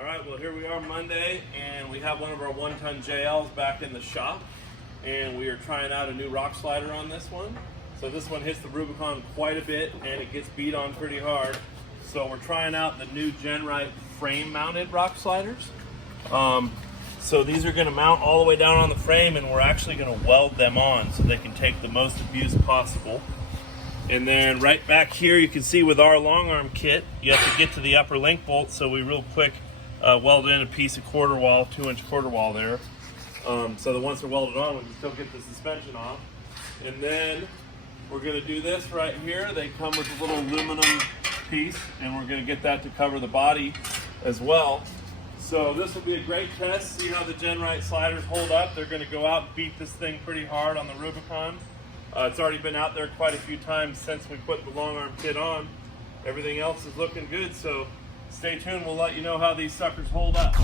All right, well here we are Monday, and we have one of our 1-ton JLs back in the shop, and we are trying out a new rock slider on this one. So this one hits the Rubicon quite a bit, and it gets beat on pretty hard. So we're trying out the new Genright frame-mounted rock sliders. So these are going to mount all the way down on the frame, and we're actually going to weld them on so they can take the most abuse possible. And then right back here, you can see with our long arm kit, you have to get to the upper link bolt, so we real quick weld in a piece of quarter wall, 2-inch quarter wall there. So that once they're welded on, we can still get the suspension off. And then we're going to do this right here. They come with a little aluminum piece, and we're going to get that to cover the body as well. So this will be a great test, see how the Genright sliders hold up. They're going to go out and beat this thing pretty hard on the Rubicon. It's already been out there quite a few times since we put the long arm kit on. Everything else is looking good, so stay tuned. We'll let you know how these suckers hold up.